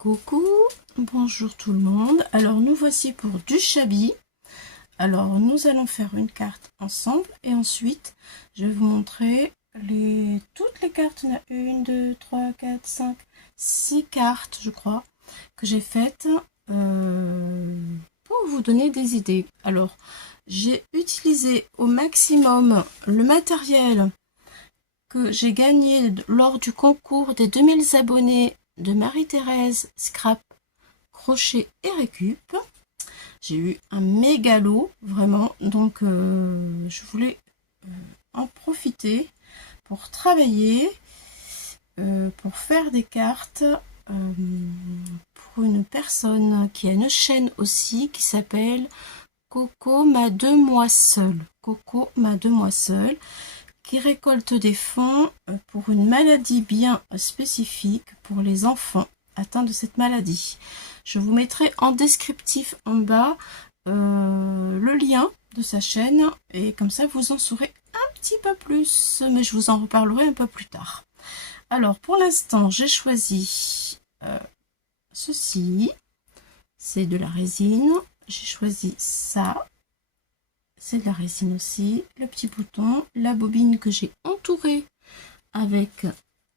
Coucou, bonjour tout le monde. Alors nous voici pour du Chabi. Alors nous allons faire une carte ensemble et ensuite je vais vous montrer toutes les cartes. Il y en a 1, 2, 3, 4, 5, 6 cartes je crois que j'ai faites pour vous donner des idées. Alors j'ai utilisé au maximum le matériel que j'ai gagné lors du concours des 2000 abonnés de Marie-Thérèse Scrap Crochet et Récup. J'ai eu un méga lot vraiment, donc je voulais en profiter pour travailler, pour faire des cartes pour une personne qui a une chaîne aussi qui s'appelle Coco ma deux mois seule. Coco ma deux mois seule, qui récolte des fonds pour une maladie bien spécifique pour les enfants atteints de cette maladie. Je vous mettrai en descriptif en bas le lien de sa chaîne et comme ça vous en saurez un petit peu plus, mais je vous en reparlerai un peu plus tard. Alors pour l'instant j'ai choisi ceci, c'est de la résine, j'ai choisi ça, c'est de la résine aussi, le petit bouton, la bobine que j'ai entourée avec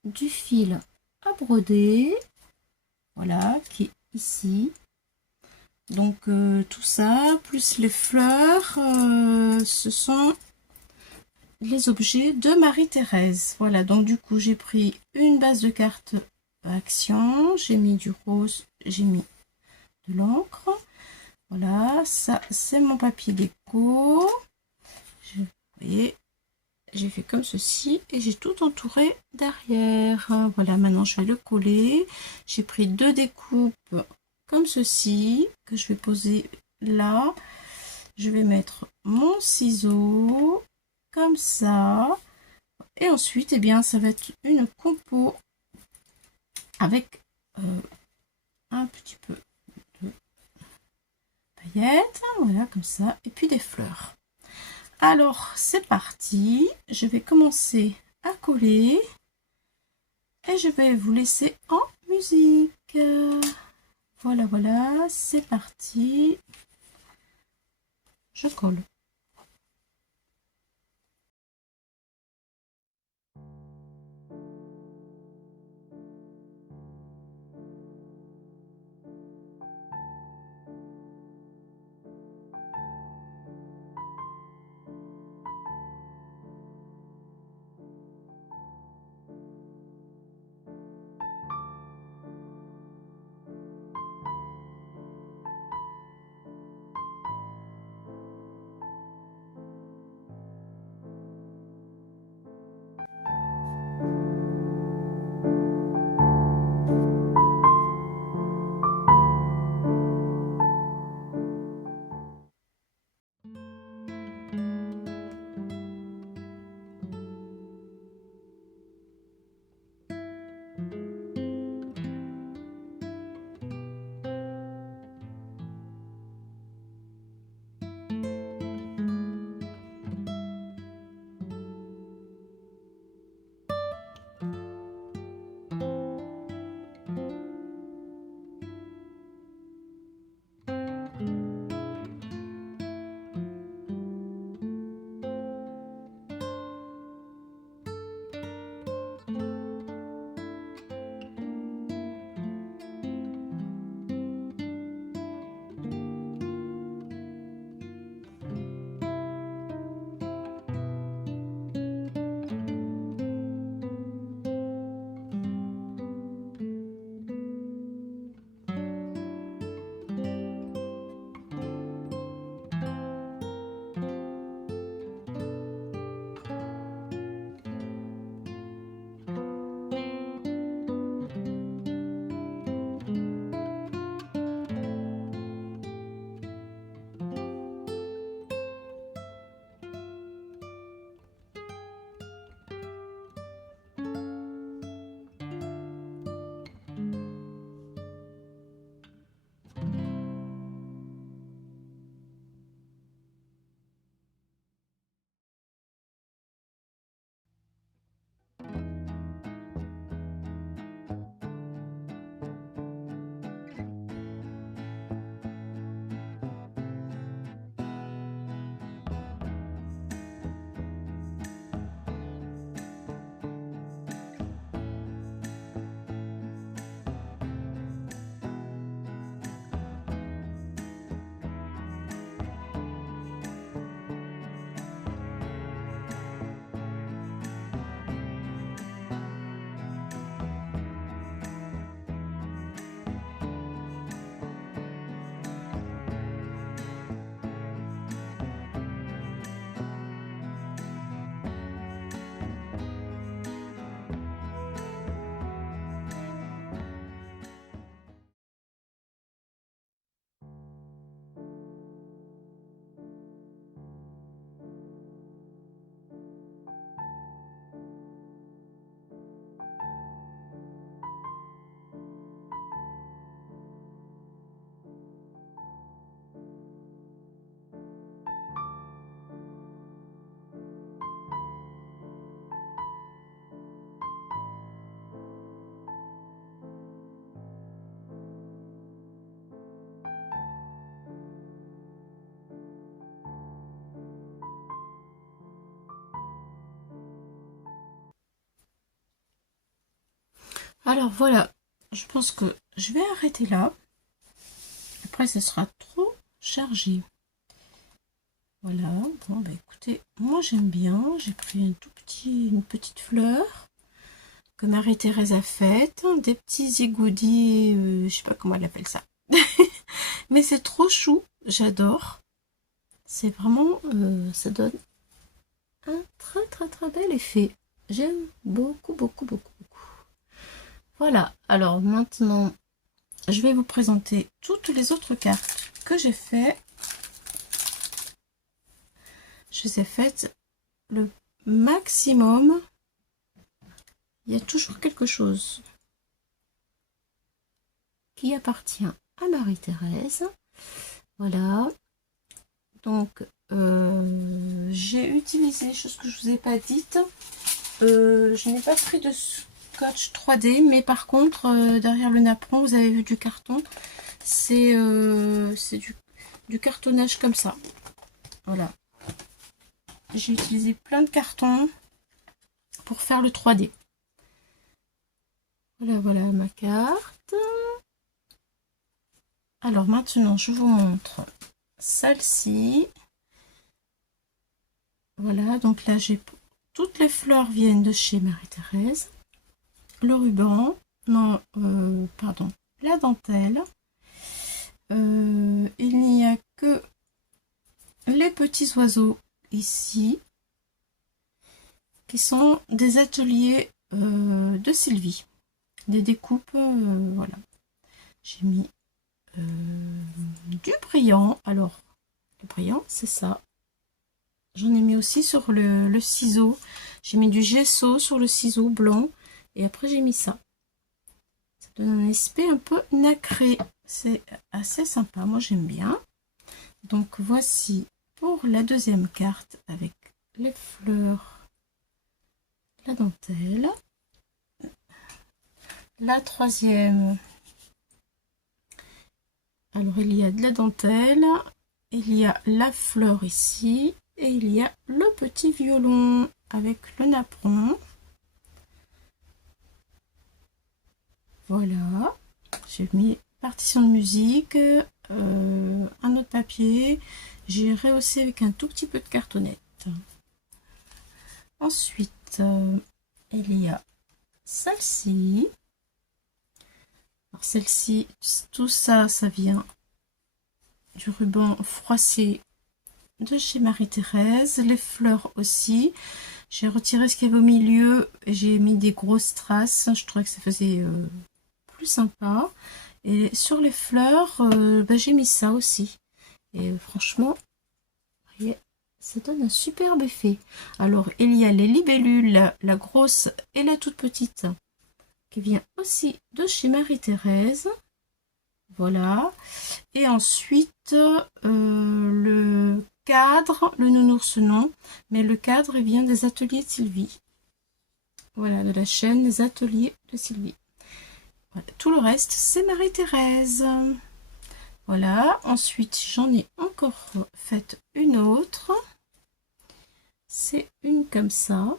du fil à broder, voilà, qui est ici. Donc tout ça, plus les fleurs, ce sont les objets de Marie-Thérèse. Voilà, donc du coup j'ai pris une base de cartes action, j'ai mis du rose, j'ai mis de l'encre. Voilà, ça c'est mon papier déco. Vous voyez, j'ai fait comme ceci et j'ai tout entouré derrière. Voilà, maintenant je vais le coller. J'ai pris deux découpes comme ceci que je vais poser là. Je vais mettre mon ciseau comme ça. Et ensuite, eh bien, ça va être une compo avec un petit peu de paillettes. Voilà, comme ça. Et puis des fleurs. Alors, c'est parti. Je vais commencer à coller. Et je vais vous laisser en musique. Voilà, voilà, c'est parti. Je colle. Alors voilà, je pense que je vais arrêter là. Après, ce sera trop chargé. Voilà, bon bah écoutez, moi j'aime bien. J'ai pris une petite fleur que Marie-Thérèse a faite, des petits égoudis, je sais pas comment elle appelle ça. Mais c'est trop chou, j'adore. C'est vraiment, ça donne un très bel effet. J'aime beaucoup, beaucoup, beaucoup, beaucoup. Voilà, alors maintenant, je vais vous présenter toutes les autres cartes que j'ai fait. Je les ai faites le maximum. Il y a toujours quelque chose qui appartient à Marie-Thérèse. Voilà. Donc, j'ai utilisé des choses que je ne vous ai pas dites. Je n'ai pas pris de scotch 3D, mais par contre, derrière le napperon, vous avez vu du carton. C'est du cartonnage comme ça. Voilà. J'ai utilisé plein de cartons pour faire le 3D. Voilà, voilà ma carte. Alors maintenant, je vous montre celle-ci. Voilà, donc là, j'ai toutes les fleurs viennent de chez Marie-Thérèse. Le ruban, non, pardon, la dentelle. Il n'y a que les petits oiseaux ici, qui sont des ateliers de Sylvie. Des découpes, voilà. J'ai mis du brillant. Alors, le brillant, c'est ça. J'en ai mis aussi sur le ciseau. J'ai mis du gesso sur le ciseau blanc. Et après, j'ai mis ça. Ça donne un aspect un peu nacré. C'est assez sympa. Moi, j'aime bien. Donc, voici pour la deuxième carte avec les fleurs, la dentelle. La troisième. Alors, il y a de la dentelle. Il y a la fleur ici. Et il y a le petit violon avec le napperon. Voilà. J'ai mis partition de musique, un autre papier. J'ai rehaussé avec un tout petit peu de cartonnette. Ensuite, il y a celle-ci. Alors celle-ci, tout ça, ça vient du ruban froissé de chez Marie-Thérèse. Les fleurs aussi. J'ai retiré ce qu'il y avait au milieu. J'ai mis des grosses traces. Je trouvais que ça faisait plus sympa. Et sur les fleurs, j'ai mis ça aussi. Et franchement, vous voyez, ça donne un superbe effet. Alors, il y a les libellules, la grosse et la toute petite, qui vient aussi de chez Marie-Thérèse. Voilà. Et ensuite, le cadre, le nounours non, mais le cadre il vient des ateliers de Sylvie. Voilà, de la chaîne des ateliers de Sylvie. Voilà. Tout le reste, c'est Marie-Thérèse. Voilà. Ensuite, j'en ai encore fait une autre. C'est une comme ça.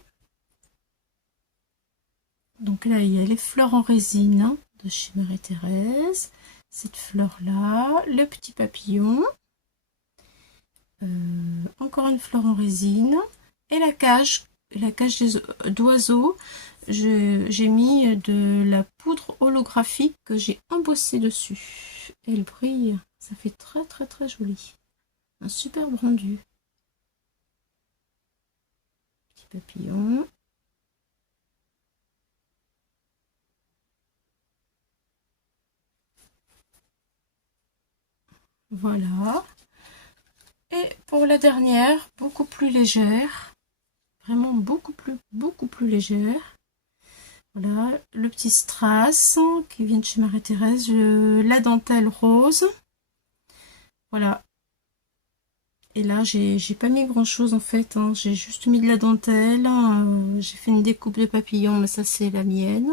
Donc là, il y a les fleurs en résine de chez Marie-Thérèse. Cette fleur-là, le petit papillon. Encore une fleur en résine. Et la cage d'oiseaux. J'ai mis de la poudre holographique que j'ai embossée dessus. Elle brille. Ça fait très joli. Un superbe rendu. Petit papillon. Voilà. Et pour la dernière, beaucoup plus légère. Vraiment beaucoup plus légère. Voilà, le petit strass qui vient de chez Marie-Thérèse, la dentelle rose. Voilà. Et là, j'ai pas mis grand chose en fait, hein. J'ai juste mis de la dentelle. J'ai fait une découpe de papillon, mais ça c'est la mienne.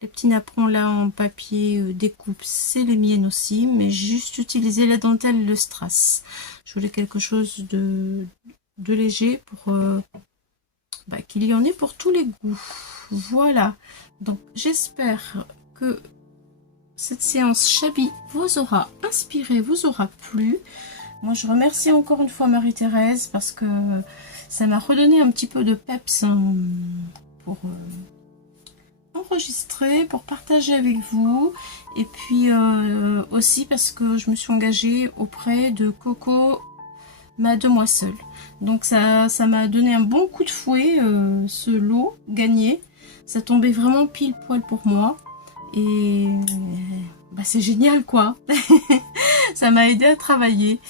Les petits napperons là en papier découpe, c'est les miennes aussi. Mais j'ai juste utilisé la dentelle et le strass. Je voulais quelque chose de léger pour qu'il y en ait pour tous les goûts. Voilà. Donc j'espère que cette séance Chabi vous aura inspiré, vous aura plu. Moi je remercie encore une fois Marie-Thérèse parce que ça m'a redonné un petit peu de peps pour enregistrer, pour partager avec vous. Et puis aussi parce que je me suis engagée auprès de Coco, ma demoiselle. Donc ça m'a donné un bon coup de fouet, ce lot gagné. Ça tombait vraiment pile poil pour moi. Et bah, c'est génial quoi. Ça m'a aidé à travailler.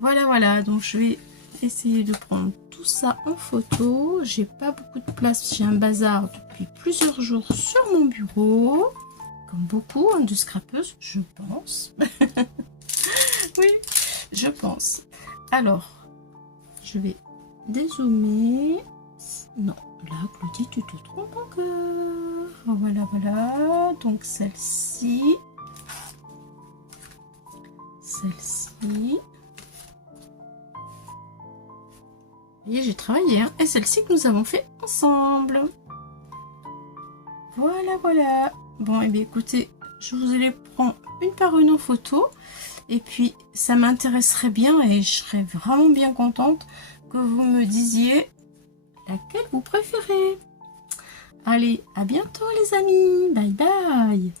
Voilà, donc je vais essayer de prendre tout ça en photo. J'ai pas beaucoup de place, j'ai un bazar depuis plusieurs jours sur mon bureau. Comme beaucoup hein, de scrapeuses, je pense. Oui, je pense. Alors, je vais dézoomer. Non, là, Claudie, tu te trompes encore. Voilà. Donc, celle-ci. Celle-ci. Vous voyez, j'ai travaillé. Hein. Et celle-ci que nous avons fait ensemble. Voilà. Bon, et bien écoutez, je vous les prends une par une en photo. Et puis, ça m'intéresserait bien et je serais vraiment bien contente que vous me disiez laquelle vous préférez. Allez, à bientôt les amis. Bye bye.